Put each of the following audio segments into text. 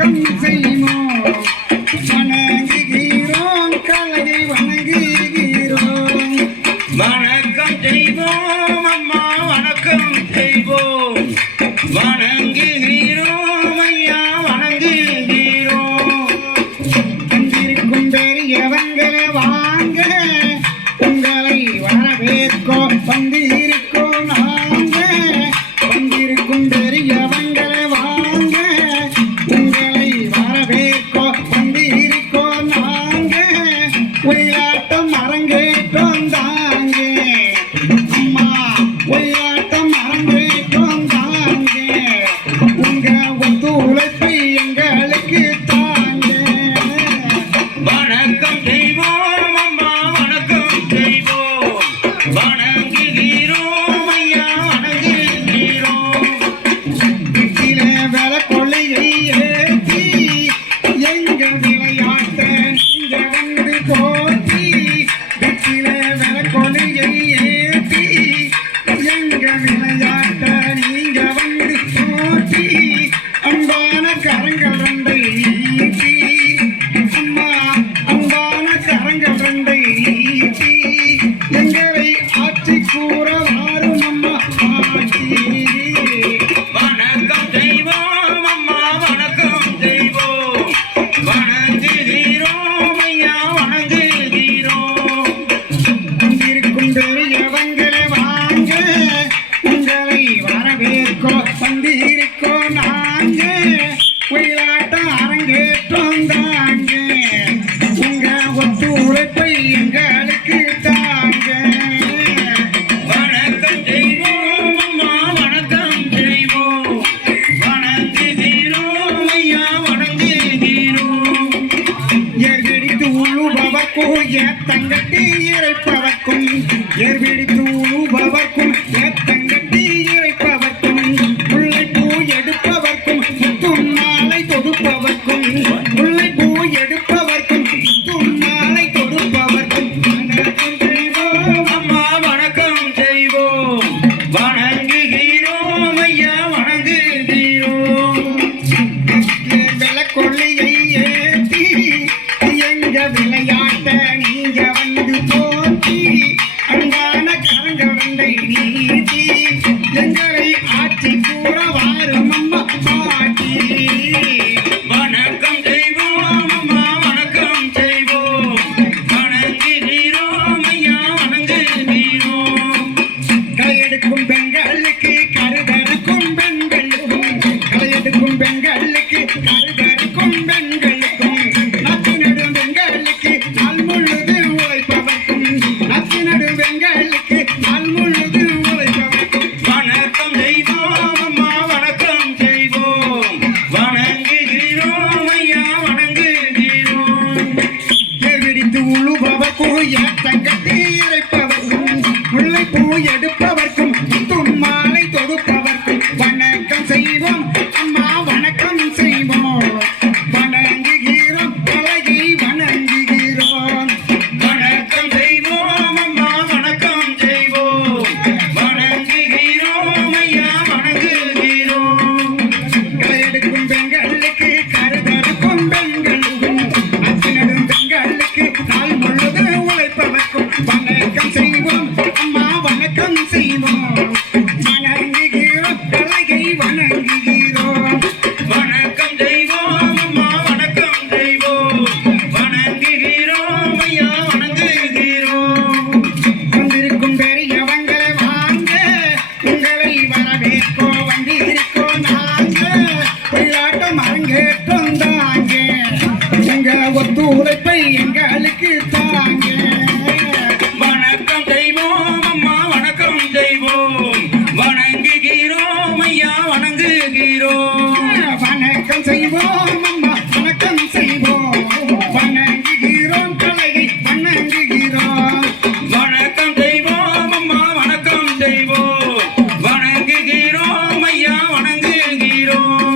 வணக்கம் செய்வோம் வணங்குகிறோம் கலையை வணங்குகிறோம் வணக்கம் செய்வோம் அம்மா வணக்கம் செய்வோம் வணங்குகிறோம் ஐயா வணங்குகிறோம் வந்திருக்கும் பெரியவங்களே வாங்க உங்களை வரவேற்கோ வந்திருக்கோ நாங்க வந்திருக்கும் பெரியவங்களே வாங்க உங்களை வரவேற்கோ வந்திருக்கோ நாங்க ஒய்யாட்டம் அரங்கேற்றோம் தாங்க அம்மா ஒய்யாட்டம் அரங்கேற்றோம் தாங்க உங்க ஒத்துழைப்பை எங்களுக்கு தாங்க வணக்கம் செய்வோம் அம்மா வணக்கம் செய்வோம் வணங்குகிறோம் ஐயா வணங்குகிறோம் வீட்டில வேலை கொள்ளையை ஏற்றி எங்க விளையாட்ட இங்க வந்து போற்றி வீட்டில வேலை கொள்ளையை ஏற்றி எங்க விளையாட்ட நீங்க வந்து போற்றி அன்பான கரங்கள் ரெண்டை நீட்டி அம்மா அன்பான கரங்கள் ரெண்டை நீட்டி எங்களை ஆட்சி கூற வாரும் அம்மா ஆட்சி வணக்கம் செய்வோம் அம்மா வணக்கம் செய்வோம் வணங்குகிறோம் ஐயா வணங்குகிறோம் வந்திருக்கும் பெரியவங்களே வாங்க உங்களை வரவேற்கோ வந்திருக்கோ நாங்க ஒயிலாட்டம் அரங்கேற்றோம் தாங்க உங்க ஒத்துழைப்பை எங்களுக்கு தாங்க வணக்கம் செய்வோம் அம்மா வணக்கம் செய்வோம் வணங்குகிறோம் ஐயா வணங்குகிறோம் ஏர்பிடித்து உழுபவர்க்கும் ஏத்தங்கட்டி இறைப்பவர்க்கும் ஏர்பிடித்து உழுபவர்க்கும் ஏத்தங்கட்டி இறைப்பவர்க்கும் முல்லைப்பூ எடுப்பவர்க்கும் முத்தும் மாலை தொடுப்பவர்க்கும் முல்லைப்பூ எடுப்பவர்க்கும் முத்தும் மாலை தொடுப்பவர்க்கும் வணக்கம் செய்வோம் அம்மா வணக்கம் செய்வோம் வணங்குகிறோம் ஐயா வணங்குகிறோம் விளக்கொள்ளையை ஏற்றி எங்க விளையாட்ட நீங்க வந்து போற்றி அன்பான கரங்கள் ரெண்டை நீட்டி எங்களை ஆட்சி கூற வாரும் அம்மா ஆட்சி வணக்கம் செய்வோம் அம்மா வணக்கம் செய்வோம் வணங்குகிறோம் ஐயா வணங்குகிறோம் களையெடுக்கும் பெண்களுக்கு கருதறுக்கும் பெண்களுக்கும் களையெடுக்கும் பெண்களுக்கு கருதறுக்கும் பெண்களுக்கும் நச்சு நடும் பெண்களுக்கு நாள் முழுது உழைப்பவர்க்கும் நச்சு நடும் பெண்களுக்கு நாள் முழுது உழைப்பவர்க்கும் வணக்கம் செய்வோம் அம்மா வணக்கம் செய்வோம் வணங்குகிறோம் ஐயா வணங்குகிறோம் ஏர்பிடித்து உழுபவர்க்கும் ஏத்தங்கட்டி இறைப்பவர்க்கும் முல்லைப்பூ எடுப்பவர்க்கும் முத்தும் மாலை தொடுப்பவர்க்கும் வணக்கம் செய்வோம் அம்மா வணக்கம் செய்வோம் வணங்குகிறோம் கலையை வணங்குகிறோம் வணக்கம் செய்வோம் அம்மா வணக்கம் செய்வோம் வணங்குகிறோம் ஐயா வணங்குகிறோம் களையெடுக்கும் பெண்களுக்கு கருதறுக்கும் பெண்களுக்கும் அச்சு நடும் பெண்களுக்கு நாள் முழுது உழைப்பவர்க்கும் வணக்கம் செய்வோம் அம்மா வணக்கம் செய்வோம் வணங்குகிறோம் கலையை வணங்குகிறோம் வணக்கம் செய்வோம் அம்மா வணக்கம் செய்வோம் வணங்குகிறோம் ஐயா வணங்குகிறோம் வந்திருக்கும் பெரியவங்களே வாங்க உங்களை வரவேற்கோ வந்திருக்கோ நாங்க விளையாட்டம் அரங்கேற்றோம் தாங்க எங்க ஒத்துழைப்பை எங்களுக்கு தாங்க வணக்கம் செய்வோம் அம்மா வணக்கம் செய்வோம் வணங்குகிறோம் ஐயா வணங்குகிறோம் வணக்கம் செய்வோம் அம்மா வணக்கம் செய்வோம் வணங்குகிறோம் கலையை வணங்குகிறோம் வணக்கம் செய்வோம் அம்மா வணக்கம் செய்வோம் வணங்குகிறோம் ஐயா வணங்குகிறோம்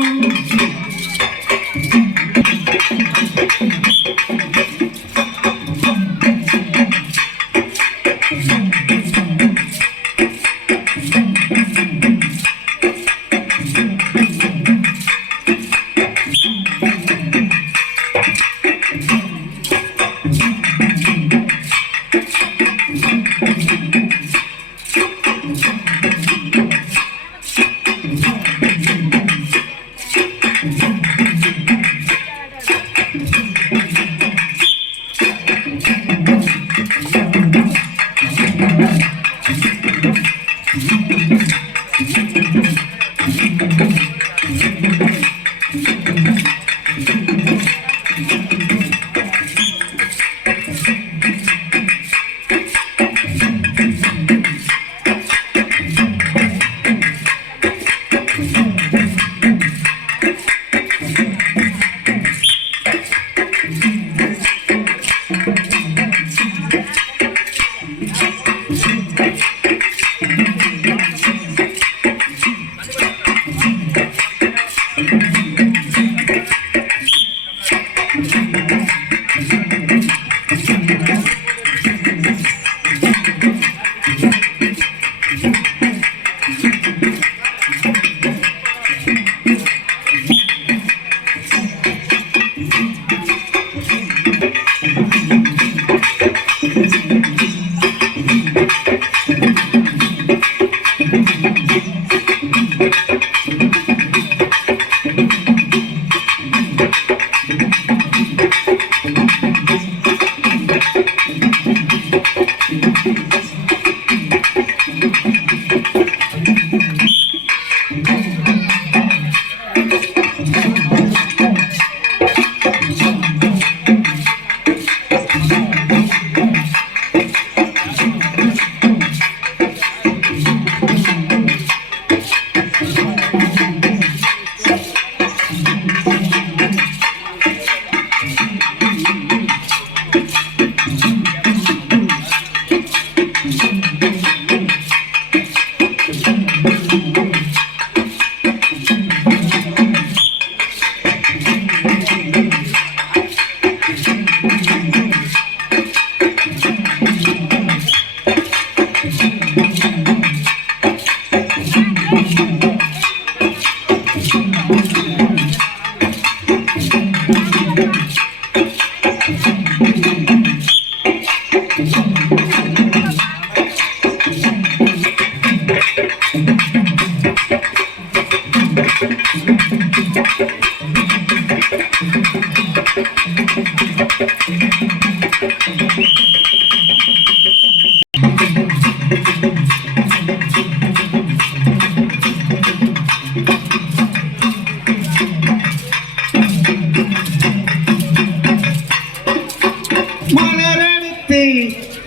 மலரெடுத்து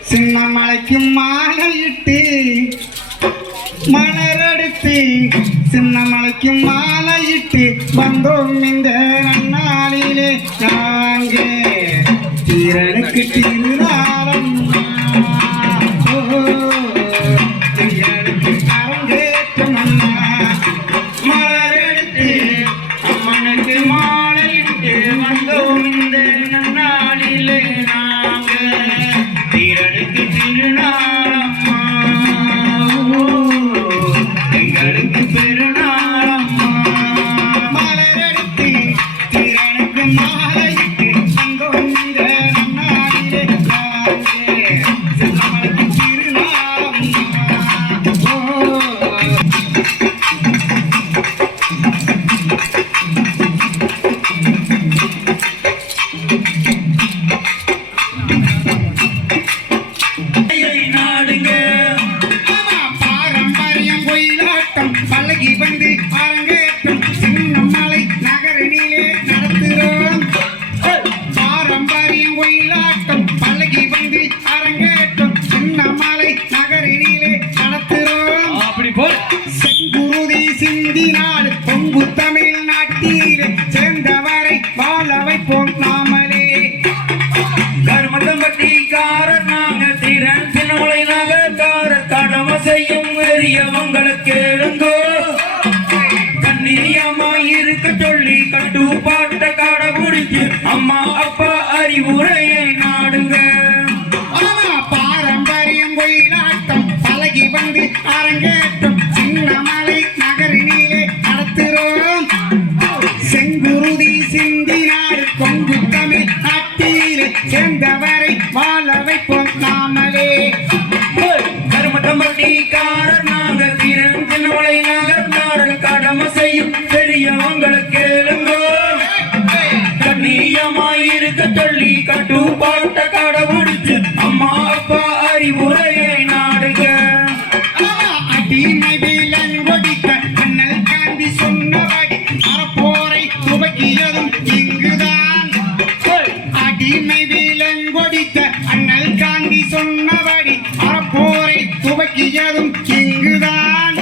சின்ன மலைக்கு மாலையிட்டு மலரெடுத்து சின்ன மலைக்கு மாலையிட்டு வந்தோம் இந்த நன்னாளிலே நாங்க தீரனுக்கு திருநாளம் தீரனுக்கு அரங்கேற்றம் மலரெடுத்து அம்மனுக்கு மாலையிட்டு வந்தோம் இந்த நன்னாளிலே நாங்க தீரனுக்கு திருநாளம்மா எங்களுக்கு பெருநாளம்மா மலரெடுத்து தீரனுக்கு மாலையிட்டு வந்தோம் இந்த நன்னாளிலே நாங்க சின்னமலைக்கு திருநாளம்மா நாடுங்க பாரம்பரியம் கோயிலாட்டம் பல்லகி வந்து அரங்கேற்றம் சின்னமலை நகரினிலே நடத்துகிறோம் பாரம்பரியம் கோயிலாட்டம் பல்லகி வந்து அரங்கேற்றம் சின்னமலை நகரினிலே நடத்துகிறோம் அப்படி போல் செங்குருதி சிந்தி நாடு பொங்கு தமிழ் நாட்டிலே சேர்ந்தவரை வாழ வைப்போம் நாமளே கருமத்தம்பட்டிக்காரர் நாங்க திறன் சின்னமலை நகர்காரர் கடமை செய்யும் பெரியவங்களுக்கு எழுங்கோ கண்ணியம்மா இருக்க சொல்லி கட்டுப்பாட்ட கடைபிடிச்சு அம்மா அப்பா அறிவுரையை நாடுங்க பாரம்பரியம் கோயிலாட்டம் பழகி வந்து அரங்கேற்றம் சின்னமலை நகரினிலே நடத்துகிறோம் செங்குருதி சிந்தி நாடு கொங்கு தமிழ் நாட்டிலே சேர்ந்தவரை வாழ வைப்போம் நாமளே கருமத்தம்பட்டிக்காரர் நாங்க திறன் சின்னமலை நகர்காரர் கடமை செய்யும் பெரியவங்களுக்கு எழுங்கோ கண்ணியமாய் இருக்க சொல்லி கட்டுப்பாட்ட கடைபிடிச்சு அம்மா அப்பா அறிவுரையை நாடுக அடிமை விலங்கொடித்த அண்ணல் காந்தி சொன்னபடி அறப்போ துவக்கியதும் இங்குதான். அடிமை விலங்கொடித்த அண்ணல் காந்தி சொன்னபடி அறப்போரை துவக்கியதும் இங்குதான்.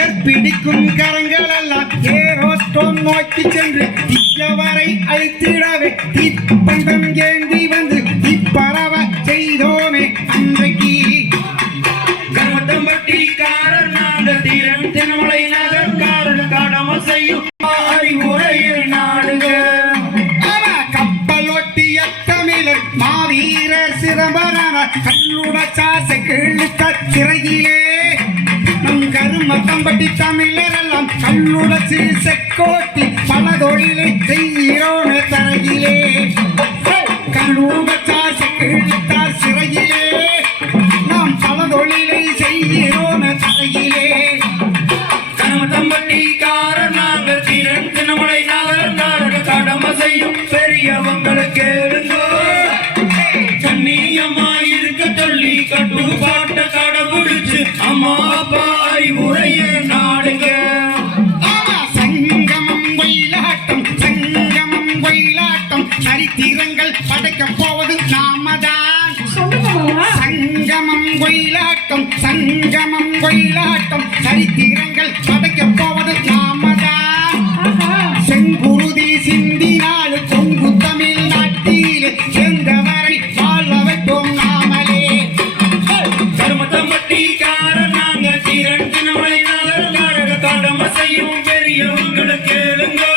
ஏற்பிடிக்கும் கரங்கள் எல்லாம் ஏரோட்டோம் நோக்கி சென்று திக்கவரை அழித்திடவே தீப்பந்தம் ஏந்தி வந்து தீப்பரவ செய்தோமே அன்றைக்கு. கருமத்தம்பட்டிக்காரர் நாங்கள் தீரன் திருமலை நகர்காரர் கடமை செய்யும் அறிவுரையில் நாடுக. கப்பலொட்டிய தமிழர் மாவீரர் சிதம்பரனார் கல்லுடச்சாச கிழித்த சிறையிலே நம் கருமத்தம்பட்டி தமிழர் எல்லாம் கல்லுடச்சு செக்கோட்டி பல தொழிலை செய்கிறோமே தரையிலே. கல்லுடச்சாச கிழித்த சிறையிலே நாம் பல தொழிலை செய்கிறோமே தரையிலே. கருமத்தம்பட்டிக்காரர் நாங்கள் தீரன் திருமலை நகர்காரர் கடமை செய்யும் பெரியவங்களுக்கு கேளுங்கோ. கண்ணியமாயிருக்க சொல்லி கட்டுப்பாட்ட கடைபிடிச்சு அம்மா அப்பா அறிவுரைய நாடுங்க. சங்கமம் ஒயிலாட்டம் சங்கமம் ஒயிலாட்டம் சரித்திரங்கள் படைக்கப் போவது நாமதான். சங்கமம் ஒயிலாட்டம் சங்கமம் ஒயிலாட்டம் சரித்திரங்கள் படைக்கப் போவது நாமதான். செங்குருதி சிந்தினால் கொங்கு தமிழ் நாட்டில் சேர்ந்தவரை வாழ வைப்போம் நாமலே. கருமத்தம்பட்டிக்காரர் நாங்கள் தீரன் திருமலை நகர்காரர் கடமை செய்யும் பெரியவங்களுக்கு கேளுங்கோ.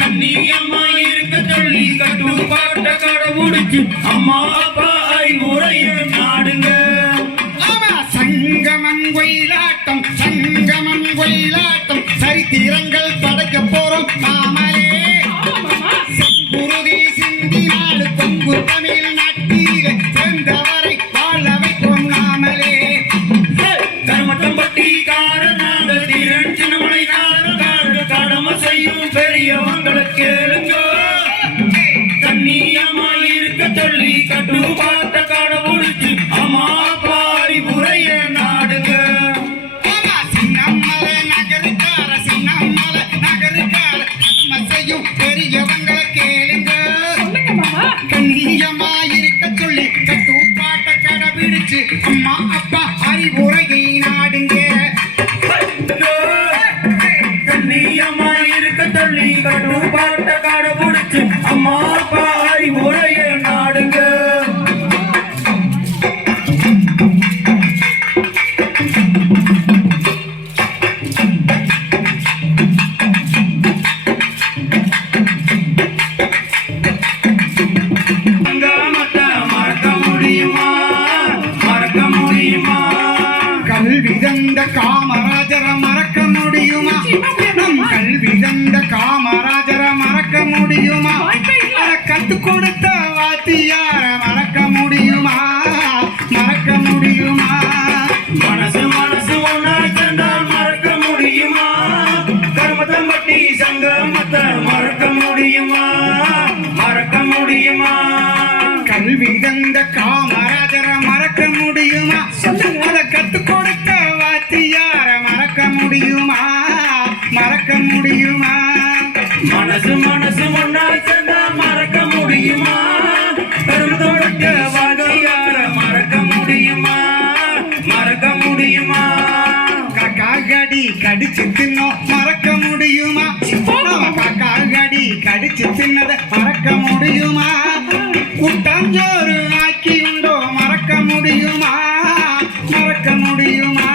கண்ணியமாயிருக்க சொல்லி கட்டுப்பாட்ட கடைபிடிச்சு அம்மா அப்பா அறிவுரைய நாடுங்க. சங்கமம் ஒயிலாட்டம் சங்கமம் ஒயிலாட்டம் சரித்திரங்கள் படைக்கப் போறோம் நாமலே. செங்குருதி சிந்தினால் கொங்கு தமிழ் நாட்டில் சேர்ந்தவரை வாழ வைப்போம் நாமலே. கருமத்தம்பட்டிக்காரர் நாங்கள் தீரன் திருமலை நகர்காரர் கடமை செய்யும் பெரியவங்களுக்கு கேளுங்கோ. கண்ணியமாயிருக்க சொல்லி கட்டுப்பாட்ட கடைபிடிச்சு அம்மா அப்பா அறிவுரைய நாடுங்க. சின்னமலை நகருக்கார சின்னமலை நகருக்கார செய்யும் பெரியவங்களை கேளுங்க. கண்ணியமாயிருக்க சொல்லி கட்டுப்பாட்ட கடைபிடிச்சு அம்மா அப்பா அறிவுரையை நாடுங்க. கண்ணியமாயிருக்க சொல்லி கட்டுப்பாட்ட கடைபிடிச்சு அம்மா அப்பா அறிவுரைய நாடுங்க. சங்கமத்தை மறக்க முடியுமா மறக்க முடியுமா? கல்வி தந்த காமராஜர மறக்க முடியுமா? நம் கல்வி தந்த காமராஜர மறக்க முடியுமா? கத்து கொடுத்த வாத்தியார மறக்க முடியுமா? மறக்க முடியுமா? மனசு மனசு ஒன்னா சேர்ந்தால் மறக்க முடியுமா? கருமத்தம்பட்டி சங்கமத்தை மறக்க முடியுமா மறக்க முடியுமா? கல்வி தந்த காமராஜர மறக்க முடியுமா? அதை கத்து கொடுத்த வாத்தியார மறக்க முடியுமா? மறக்க முடியுமா? மனசு மனசு ஒன்னா சேர்ந்தால் மறக்க முடியுமா? கருமத்தம்பட்டி வாத்தியார மறக்க முடியுமா மறக்க முடியுமா? காக்கா கடி கடிச்சு தின்னோம் மறக்க முடியுமா? காக்கா கடி கடிச்சு தின்னதை மறக்க முடியுமா? கூட்டாஞ்சோறு ஆக்கி உண்டோ மறக்க முடியுமா? மறக்க முடியுமா?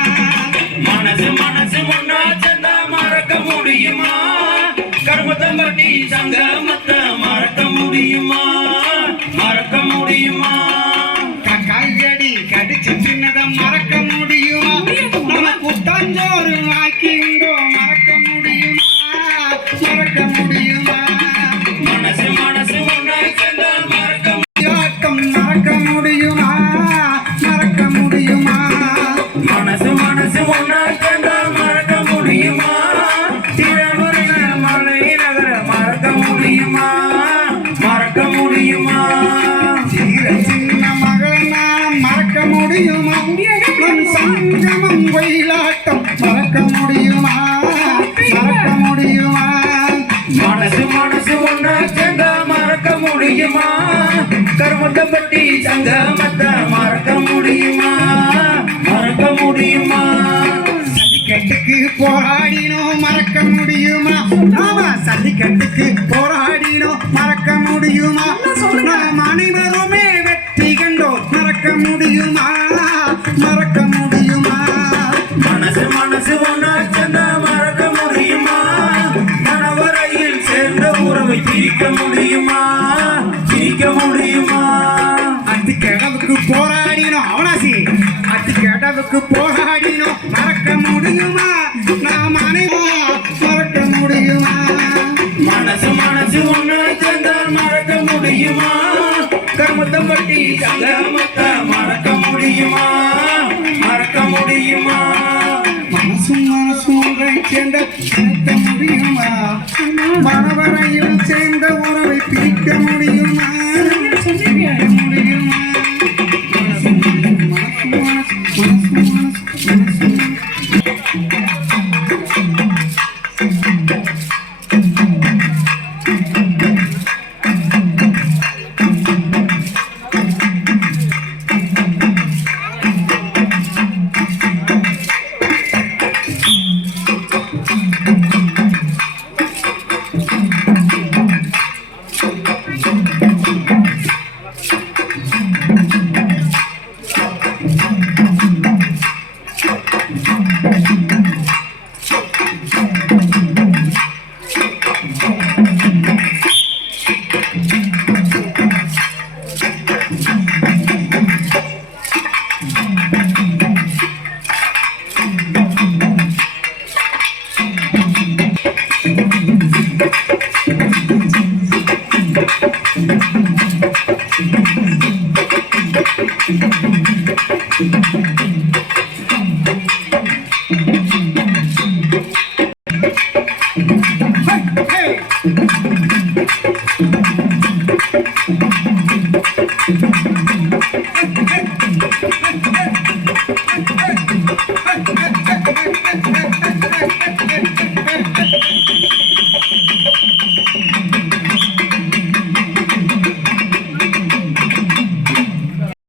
மனசு மனசு ஒன்னா சேர்ந்தா மறக்க முடியுமா? கருமத்தம்பட்டி சங்கமத்தை மறக்க முடியுமா மறக்க முடியுமா? காக்கா கடி கடிச்சு தின்னதை மறக்க முடியுமா? நம்ம கூட்டாஞ்சோறு ஆக்கி உண்டோ மறக்க முடியுமா? மறக்க முடியுமா? மனசு மனசு ஒன்னா சேர்ந்தா மறக்க ஆட்டம் மறக்க முடியுமா? மறக்க முடியுமா? மனசு மனசு ஒன்னா சேர்ந்தா மறக்க முடியுமா? திருமலை நகர மறக்க முடியுமா மறக்க முடியுமா? கருமத்தப்பட்டி சங்கமத்தை மறக்க முடியுமா மறக்க முடியுமா ஜல்லிக்கட்டுக்கு போராடினோம் மறக்க முடியுமா நாம ஜல்லிக்கட்டுக்கு போராடினோம் மறக்க முடியுமா நாம் அனைவருமே வெற்றி கண்டோம் மறக்க முடியுமா மறக்க முடியுமா மனசு மனசு ஒன்னா சேர்ந்த மறக்க முடியுமா மனவரையில் சேர்ந்த உறவை பிரிக்க முடியுமா பிரிக்க முடியுமா அத்திக்கடவுக்கு போராடினோம் அவனாசி அத்திக்கடவுக்கு போராடினோம் மறக்க முடியுமா நாம் அனைவரும் மறக்க முடியுமா மனசு மனசு ஒன்னா சேர்ந்த மறக்க முடியுமா கர்மத்தப்பட்டி சங்கமத்தை மறக்க முடியுமா மறக்க முடியுமா மனசும் மனசும் ஒன்றை சேர்ந்த மறக்க முடியுமா மனவரையில் சேர்ந்த உறவை பிரிக்க முடியுமா பிரிக்க முடியுமா மனசு மனசு மனசு மனசு மனசு Hey!